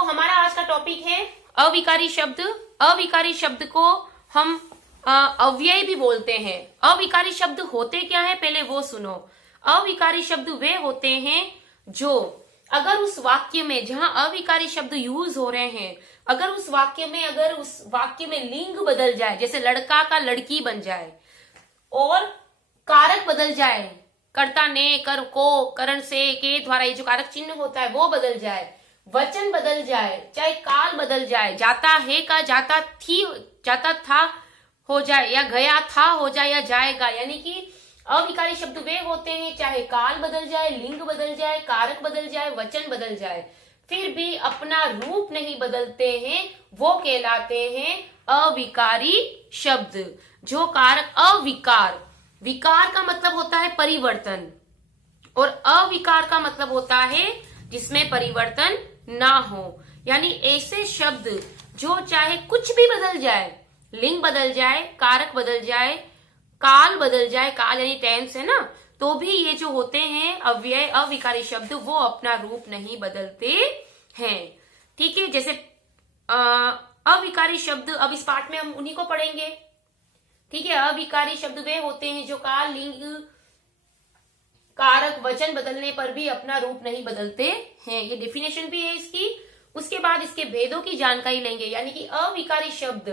हमारा आज का टॉपिक है अविकारी शब्द। अविकारी शब्द को हम अव्यय भी बोलते हैं। अविकारी शब्द होते क्या है पहले वो सुनो। अविकारी शब्द वे होते हैं जो अगर उस वाक्य में जहां अविकारी शब्द यूज हो रहे हैं, अगर उस वाक्य में लिंग बदल जाए, जैसे लड़का का लड़की बन जाए और कारक बदल जाए, कर्ता ने, कर को, करण से, के द्वारा ये जो कारक चिन्ह होता है वो बदल जाए, वचन बदल जाए, चाहे काल बदल जाए, जाता है का जाता थी, जाता था हो जाए, या गया था हो जाए, या जाएगा, यानी कि अविकारी शब्द वे होते हैं चाहे काल बदल जाए, लिंग बदल जाए, कारक बदल जाए, वचन बदल जाए, फिर भी अपना रूप नहीं बदलते हैं, वो कहलाते हैं अविकारी शब्द। जो कारक अविकार, विकार का मतलब होता है परिवर्तन और अविकार का मतलब होता है जिसमें परिवर्तन ना हो, यानी ऐसे शब्द जो चाहे कुछ भी बदल जाए, लिंग बदल जाए, कारक बदल जाए, काल बदल जाए, काल यानी टेंस है ना, तो भी ये जो होते हैं अव्यय अविकारी शब्द वो अपना रूप नहीं बदलते हैं। ठीक है, जैसे अविकारी शब्द अब इस पाठ में हम उन्हीं को पढ़ेंगे। ठीक है, अविकारी शब्द वे होते हैं जो काल, लिंग, कारक, वचन बदलने पर भी अपना रूप नहीं बदलते हैं। ये डेफिनेशन भी है इसकी। उसके बाद इसके भेदों की जानकारी लेंगे, यानी कि अविकारी शब्द,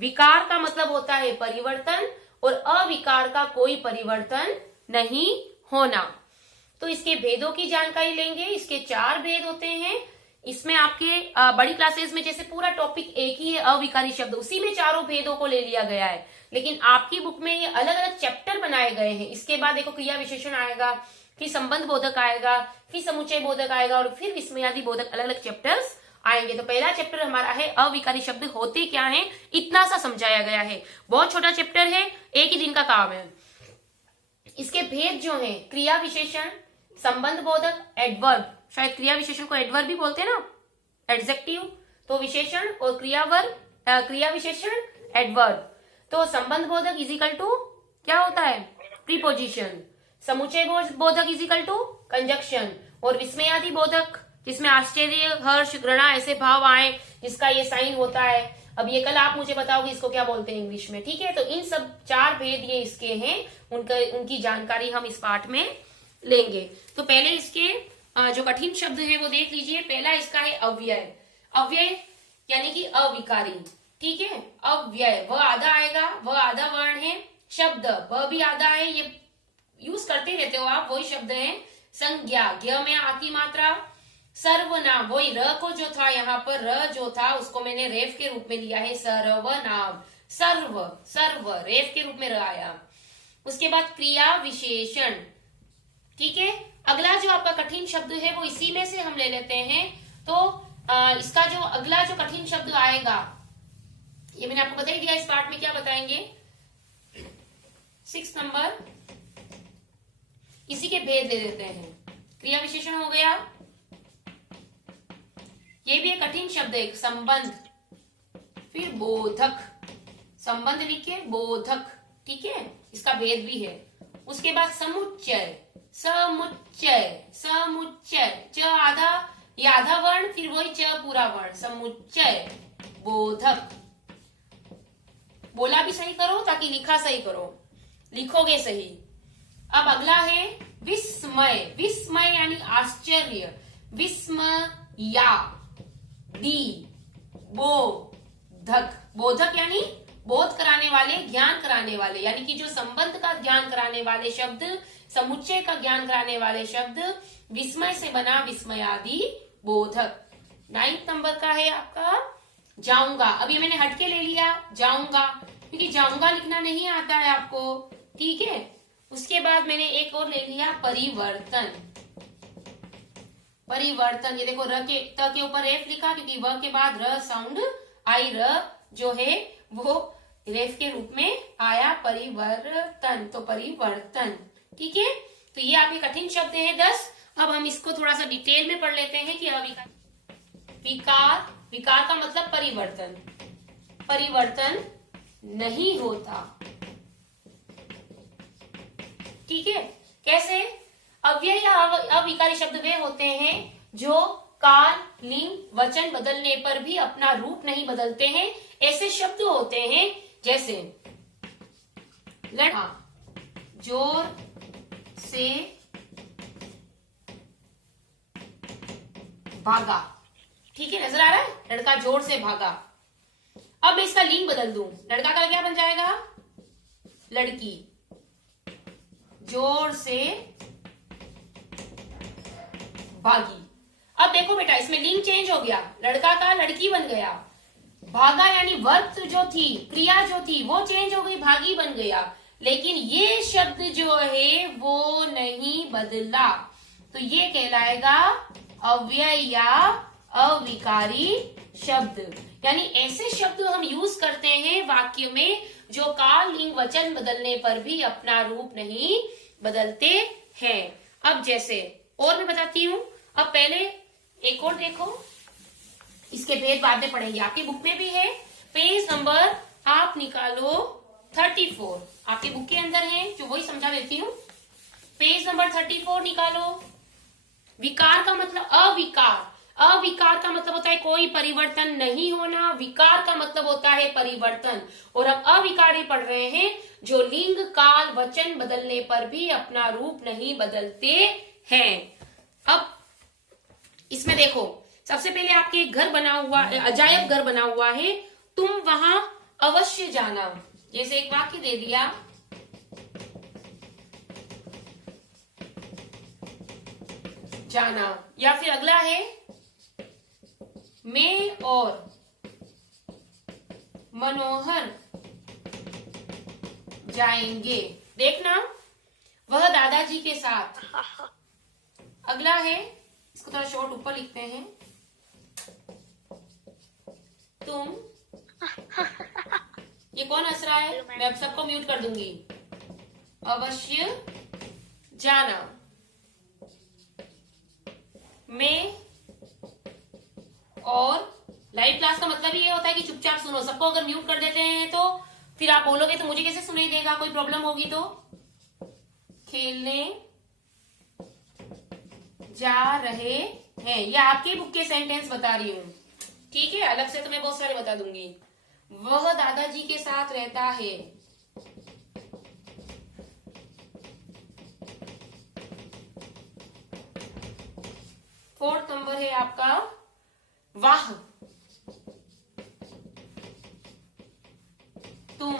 विकार का मतलब होता है परिवर्तन और अविकार का कोई परिवर्तन नहीं होना। तो इसके भेदों की जानकारी लेंगे। इसके 4 भेद होते हैं। इसमें आपके बड़ी क्लासेस में जैसे पूरा टॉपिक एक ही है अविकारी शब्द, उसी में चारों भेदों को ले लिया गया है, लेकिन आपकी बुक में ये अलग अलग चैप्टर बनाए गए हैं। इसके बाद देखो क्रिया विशेषण आएगा, फिर संबंध बोधक आएगा, फिर समुच्चय बोधक आएगा और फिर विस्मयादि बोधक, अलग अलग चैप्टर्स आएंगे। तो पहला चैप्टर हमारा है अविकारी शब्द होते क्या है, इतना सा समझाया गया है। बहुत छोटा चैप्टर है, एक ही दिन का काम है। इसके भेद जो है क्रिया विशेषण, संबंध बोधक, एडवर्ब, शायद क्रिया विशेषण को एडवर्ब भी बोलते हैं ना, एडजेक्टिव, तो विशेषण और क्रिया विशेषण एडवर्ब। तो संबंध बोधक इजिकल टू क्या होता है, प्रीपोजिशन, समुच्चय बोधक इजिकल टू कंजक्शन, और विस्मयादि बोधक जिसमें आश्चर्य, हर्ष, घृणा ऐसे भाव आए, जिसका ये साइन होता है। अब ये कल आप मुझे बताओगे इसको क्या बोलते हैं इंग्लिश में। ठीक है, तो इन सब 4 भेद ये इसके हैं, उनकी जानकारी हम इस पाठ में लेंगे। तो पहले इसके जो कठिन शब्द है वो देख लीजिए। पहला इसका है अव्यय। अव्यय यानी कि अविकारी। ठीक है, अव्यय व आधा आएगा, व आधा वर्ण है, शब्द व भी आधा है, ये यूज करते रहते हो आप, वही शब्द है। संज्ञा, ज्ञ में आ की मात्रा, सर्वनाम, वही र को जो था यहाँ पर, र जो था उसको मैंने रेफ के रूप में लिया है, सर्वनाम, सर्व रेफ के रूप में र आया। उसके बाद क्रिया विशेषण। ठीक है, अगला जो आपका कठिन शब्द है वो इसी में से हम ले लेते हैं। तो इसका जो अगला जो कठिन शब्द आएगा, ये मैंने आपको बता ही दिया इस पार्ट में क्या बताएंगे। 6 नंबर, इसी के भेद ले लेते हैं। क्रिया विशेषण हो गया, ये भी एक कठिन शब्द है, संबंध, फिर बोधक, संबंध लिखिए, बोधक। ठीक है, इसका भेद भी है। उसके बाद समुच्चय, च आधा, ये आधा वर्ण, फिर वही च पूरा वर्ण, समुच्चय बोधक। बोला भी सही करो ताकि लिखा सही करो, लिखोगे सही। अब अगला है विस्मय। विस्मय यानी आश्चर्य, विस्मया दी बोधक। बोधक यानी बोध कराने वाले, ज्ञान कराने वाले, यानी कि जो संबंध का ज्ञान कराने वाले शब्द, समुच्चय का ज्ञान कराने वाले शब्द, विस्मय से बना विस्मयादि बोधक। 9 नंबर का है आपका जाऊंगा। अब ये मैंने हटके ले लिया जाऊंगा, क्योंकि जाऊंगा लिखना नहीं आता है आपको। ठीक है, उसके बाद मैंने एक और ले लिया परिवर्तन। परिवर्तन, ये देखो र के त के ऊपर रेफ लिखा, क्योंकि व के बाद र साउंड आई, र जो है वो रेफ के रूप में आया, परिवर्तन, तो परिवर्तन। ठीक है, तो ये आपके कठिन शब्द है 10। अब हम इसको थोड़ा सा डिटेल में पढ़ लेते हैं कि विकार, विकार का मतलब परिवर्तन, परिवर्तन नहीं होता। ठीक है, कैसे? अव्यय या अविकारी शब्द वे होते हैं जो काल, लिंग वचन बदलने पर भी अपना रूप नहीं बदलते हैं। ऐसे शब्द होते हैं जैसे लड़का जोर से भागा। ठीक है, नजर आ रहा है, लड़का जोर से भागा। अब मैं इसका लिंग बदल दूं, लड़का का क्या बन जाएगा, लड़की जोर से भागी। अब देखो बेटा, इसमें लिंग चेंज हो गया, लड़का का लड़की बन गया, भागा यानी वर्ब जो थी, क्रिया जो थी वो चेंज हो गई, भागी बन गया, लेकिन ये शब्द जो है वो नहीं बदला। तो ये कहलाएगा अव्यय या अविकारी शब्द। यानी ऐसे शब्द हम यूज करते हैं वाक्य में जो काल लिंग वचन बदलने पर भी अपना रूप नहीं बदलते हैं। अब जैसे और मैं बताती हूं, अब पहले एक और देखो, इसके भेद बाद में पढ़ेंगे, आपकी बुक में भी है। पेज नंबर आप निकालो 34, आपकी बुक के अंदर है, जो वही समझा देती हूँ। पेज नंबर 34 निकालो। विकार का मतलब अविकार, अविकार का मतलब होता है कोई परिवर्तन नहीं होना, विकार का मतलब होता है परिवर्तन। और हम अविकारी पढ़ रहे हैं जो लिंग काल वचन बदलने पर भी अपना रूप नहीं बदलते हैं। अब इसमें देखो, सबसे पहले आपके एक घर बना हुआ, अजायब घर बना हुआ है, तुम वहां अवश्य जाना। जैसे एक वाक्य दे दिया, जाना, या फिर अगला है मैं और मनोहर जाएंगे। देखना, वह दादाजी के साथ। अगला है, इसको थोड़ा शॉर्ट ऊपर लिखते हैं, तुम, ये कौन हंस रहा है, मैं अब सबको म्यूट कर दूंगी, अवश्य जाना। मैं और लाइव क्लास का मतलब ये होता है कि चुपचाप सुनो, सबको अगर म्यूट कर देते हैं तो फिर आप बोलोगे तो मुझे कैसे सुनाई देगा, कोई प्रॉब्लम होगी तो। खेलने जा रहे हैं, ये आपके बुक के सेंटेंस बता रही हूं, ठीक है, अलग से तो मैं बहुत सारे बता दूंगी। वह दादाजी के साथ रहता है, फोर्थ नंबर है आपका वाह, तुम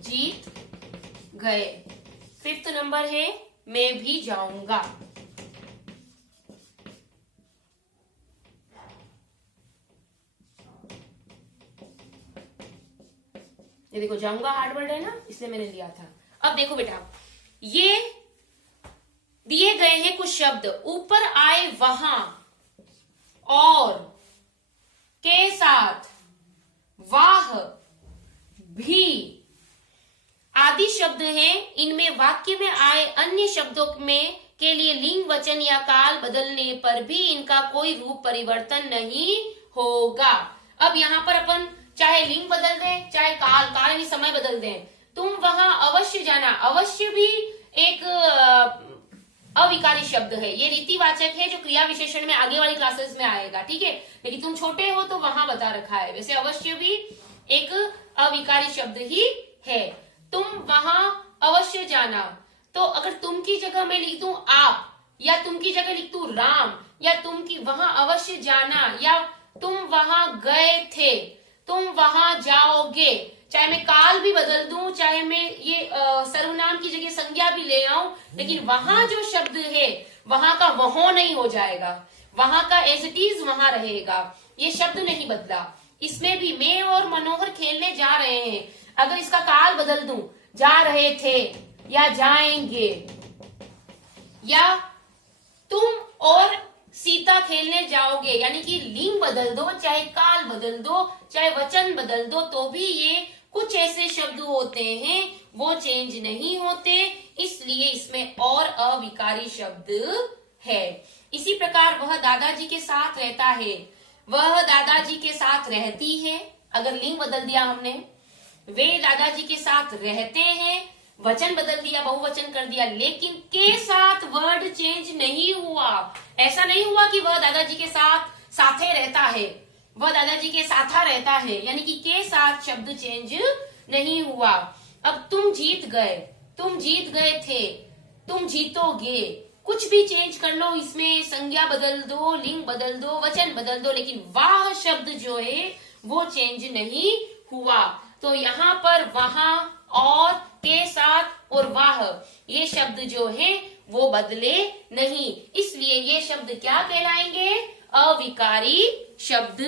जीत गए। फिफ्थ नंबर है मैं भी जाऊंगा। ये देखो, जाऊंगा हार्ड वर्ड है ना, इसलिए मैंने लिया था। अब देखो बेटा, ये दिए गए हैं कुछ शब्द, ऊपर आए वहां, और, के साथ, वाह, भी आदि शब्द हैं। इनमें वाक्य में आए अन्य शब्दों में के लिए लिंग वचन या काल बदलने पर भी इनका कोई रूप परिवर्तन नहीं होगा। अब यहाँ पर अपन चाहे लिंग बदल दें, चाहे काल यानी समय बदल दें। तुम वहां अवश्य जाना, अवश्य भी एक अविकारी शब्द है, ये रीतिवाचक है जो क्रिया विशेषण में आगे वाली क्लासेस में आएगा, ठीक है, लेकिन तुम छोटे हो तो वहां बता रखा है। वैसे अवश्य भी एक अविकारी शब्द ही है। तुम वहां अवश्य जाना, तो अगर तुम की जगह मैं लिख दूं आप, या तुम की जगह लिख दूं राम, या तुम की वहां अवश्य जाना, या तुम वहां गए थे, तुम वहां जाओगे, चाहे मैं काल भी बदल दूं, चाहे मैं ये सर्वनाम की जगह संज्ञा भी ले आऊं, लेकिन वहां जो शब्द है वहां का वहों नहीं हो जाएगा, वहां का एज इट इज वहां रहेगा, ये शब्द नहीं बदला। इसमें भी मैं और मनोहर खेलने जा रहे हैं, अगर इसका काल बदल दूं, जा रहे थे या जाएंगे, या तुम और सीता खेलने जाओगे, यानी कि लिंग बदल दो, चाहे काल बदल दो, चाहे वचन बदल दो, तो भी ये कुछ ऐसे शब्द होते हैं वो चेंज नहीं होते, इसलिए इसमें और अविकारी शब्द है। इसी प्रकार वह दादाजी के साथ रहता है, वह दादाजी के साथ रहती है, अगर लिंग बदल दिया हमने, वे दादाजी के साथ रहते हैं, वचन बदल दिया, बहुवचन कर दिया, लेकिन के साथ वर्ड चेंज नहीं हुआ। ऐसा नहीं हुआ कि वह दादाजी के साथ साथे रहता है, वह दादाजी के साथा रहता है, यानी कि के साथ शब्द चेंज नहीं हुआ। अब तुम जीत गए, तुम जीत गए थे, तुम जीतोगे, कुछ भी चेंज कर लो इसमें, संज्ञा बदल दो, लिंग बदल दो, वचन बदल दो, लेकिन वाह शब्द जो है वो चेंज नहीं हुआ। तो यहाँ पर वहां और के साथ और वाह ये शब्द जो है वो बदले नहीं, इसलिए ये शब्द क्या कहलाएंगे? अविकारी शब्द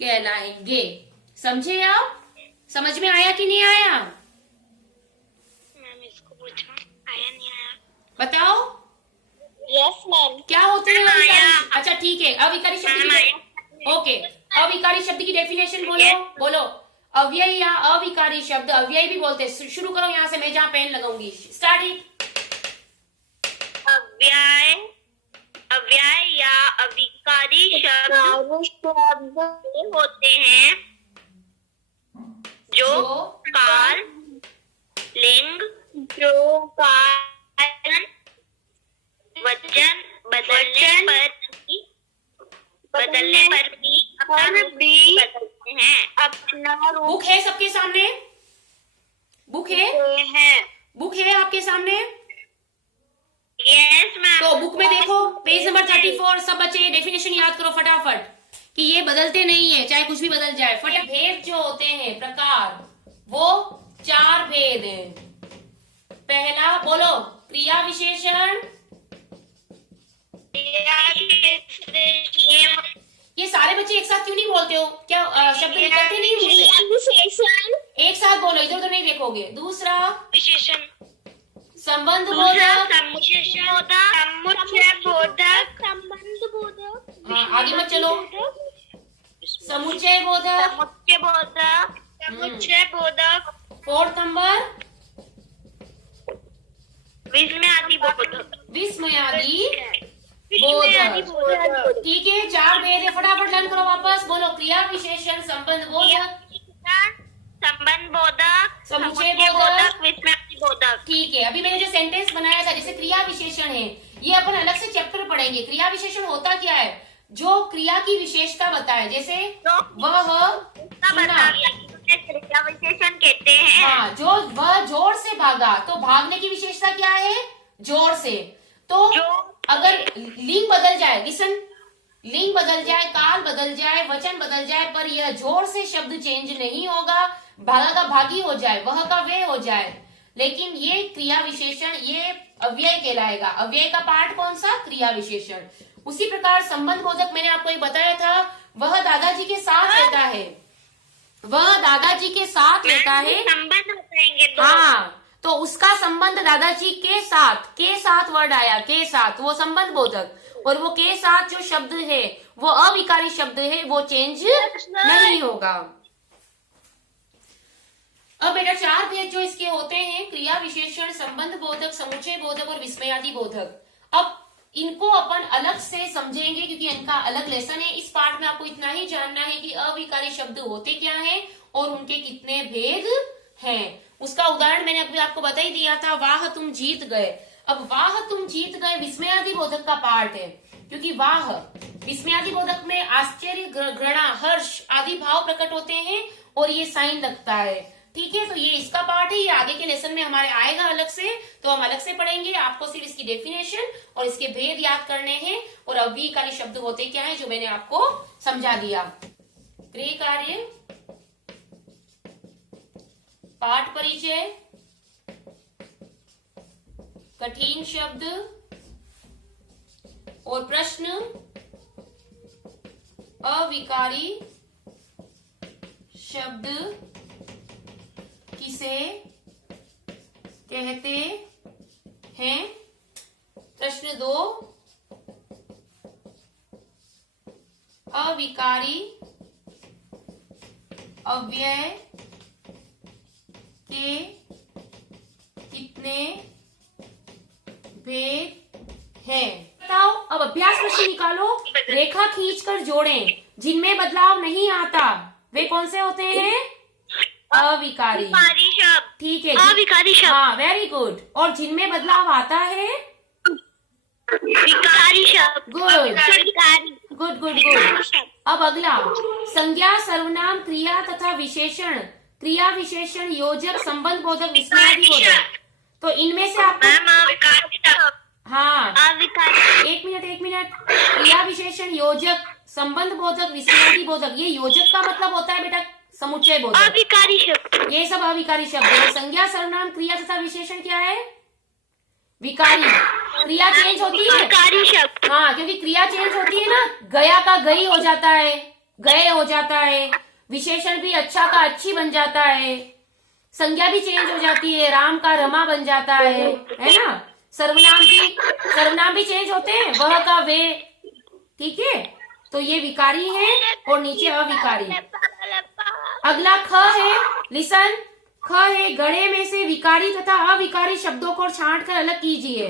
कहलाएंगे। समझे आप? समझ में आया कि नहीं आया? मैम इसको पूछो, आया नहीं आया? बताओ। Yes ma'am. क्या होते हैं मैम, अविकारी? आया। अच्छा ठीक है, अविकारी शब्द मैम, की ओके, अविकारी शब्द की डेफिनेशन बोलो। बोलो अव्यय या अविकारी शब्द, अव्यय भी बोलते हैं। शुरू करो यहाँ से, मैं जहाँ पेन लगाऊंगी। Start it. अव्यय, अव्यय या अविकारी शब्द होते हैं जो काल, लिंग, वचन बदलने पर भी बदलते हैं। अपना बुक है सबके सामने? बुक है? बुक है आपके सामने? Yes ma'am. तो बुक में देखो पेज नंबर 34। सब बच्चे डेफिनेशन याद करो फटाफट कि ये बदलते नहीं है, चाहे कुछ भी बदल जाए। फटाफट। भेद जो होते हैं, प्रकार, वो 4 भेद हैं। पहला बोलो, क्रिया विशेषण। ये सारे बच्चे एक साथ क्यों नहीं बोलते हो? क्या शब्द निकलते नहीं मुंह से? एक साथ बोलो, इधर उधर नहीं देखोगे। दूसरा विशेषण, संबंध बोधक। हाँ, आगे मत चलो। समुच्चय बोधक। समुच्चय बोधक। 4 नंबर विस्मयादि बोधक। विस्मयादि बोधक। ठीक है, 4 भेद है। फटाफट लर्न करो वापस। बोलो, क्रिया विशेषण, संबंध बोधक, संबंध बोधक, समुच्चय बोधक, विस्मयादि बोधक। ठीक है। अभी मैंने जो सेंटेंस बनाया था, जैसे क्रिया विशेषण है, ये अपन अलग से चैप्टर पढ़ेंगे। क्रिया विशेषण होता क्या है? जो क्रिया की विशेषता बताए, जैसे वह सुना। क्रिया विशेषण कहते हैं। हाँ, जो वह जोर से भागा, तो भागने की विशेषता क्या है? जोर से। तो अगर लिंग बदल जाए, लिसन, लिंग बदल जाए, काल बदल जाए, वचन बदल जाए, पर यह जोर से शब्द चेंज नहीं होगा। भागा का भागी हो जाए, वह का वे हो जाए, लेकिन ये क्रिया विशेषण, ये अव्यय कहलाएगा। अव्यय का पार्ट कौन सा? क्रिया विशेषण। उसी प्रकार संबंध बोधक मैंने आपको एक बताया था, वह दादाजी के साथ रहता है, वह दादाजी के साथ रहता है। संबंध बताएंगे तो। हाँ, तो उसका संबंध दादाजी के साथ वर्ड आया, के साथ, वो संबंध बोधक। और वो के साथ जो शब्द है वो अविकारी शब्द है, वो चेंज नहीं होगा। अब बेटा 4 भेद जो इसके होते हैं, क्रिया विशेषण, संबंध बोधक, समुच्चय बोधक और विस्मयादि बोधक। अब इनको अपन अलग से समझेंगे क्योंकि इनका अलग लेसन है। इस पार्ट में आपको इतना ही जानना है कि अविकारी शब्द होते क्या हैं और उनके कितने भेद हैं। उसका उदाहरण मैंने अभी आपको बता ही दिया था, वाह तुम जीत गए। अब वाह तुम जीत गए विस्मयादि बोधक का पार्ट है, क्योंकि वाह विस्मयादि बोधक में आश्चर्य, घृणा, हर्ष आदि भाव प्रकट होते हैं और ये साइन लगता है। ठीक है, तो ये इसका पार्ट है, ये आगे के लेसन में हमारे आएगा अलग से, तो हम अलग से पढ़ेंगे। आपको सिर्फ इसकी डेफिनेशन और इसके भेद याद करने हैं और अविकारी शब्द होते क्या है जो मैंने आपको समझा दिया। गृह कार्य, पाठ परिचय, कठिन शब्द और प्रश्न, अविकारी शब्द किसे कहते हैं? प्रश्न 2, अविकारी अव्यय के कितने भेद हैं? बताओ। अब अभ्यास प्रश्न निकालो, रेखा खींचकर जोड़ें। जिनमें बदलाव नहीं आता वे कौन से होते हैं? अविकारी। विकारी शब्द। ठीक है। अविकारी शब्द। हाँ, वेरी गुड। और जिनमें बदलाव आता है? विकारी शब्द। गुड विकारी। Good good good. अब अगला, संज्ञा, सर्वनाम, क्रिया तथा विशेषण, क्रिया विशेषण, योजक, संबंध बोधक, विस्मयादि बोधक। तो इनमें से आपको, मैम अविकारी शब्द। हाँ, अविकारी। एक मिनट, क्रिया विशेषण, योजक, संबंध बोधक, विस्मयादि बोधक, ये योजक का मतलब होता है बेटा समुच्चय बोधक। अविकारी शब्द। ये सब अविकारी शब्द है। संज्ञा, सर्वनाम, क्रिया तथा विशेषण क्या है? विकारी। क्रिया चेंज होती है। विकारी शब्द। हाँ, क्योंकि क्रिया चेंज होती है ना, गया का गई हो जाता है, गए हो जाता है। विशेषण भी अच्छा का अच्छी बन जाता है। संज्ञा भी चेंज हो जाती है, राम का रमा बन जाता है ना। सर्वनाम भी चेंज होते हैं, वह का वे। ठीक है, तो ये विकारी है और नीचे अविकारी। अगला ख है, लिसन। ख है, गणे में से विकारी तथा अविकारी शब्दों को छांट कर अलग कीजिए।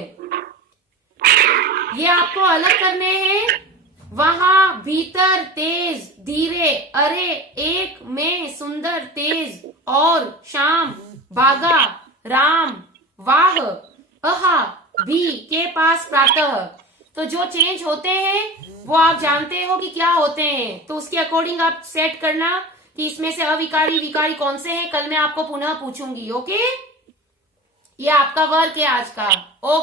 ये आपको अलग करने हैं। वहां, भीतर, तेज, धीरे, अरे, एक, में, सुंदर, तेज, और, शाम, भागा, राम, वाह, अहा, भी, के पास, प्रातः। तो जो चेंज होते हैं वो आप जानते हो कि क्या होते हैं, तो उसके अकॉर्डिंग आप सेट करना कि इसमें से अविकारी विकारी कौन से हैं। कल मैं आपको पुनः पूछूंगी। ओके, ये आपका वर्क है आज का। ओके।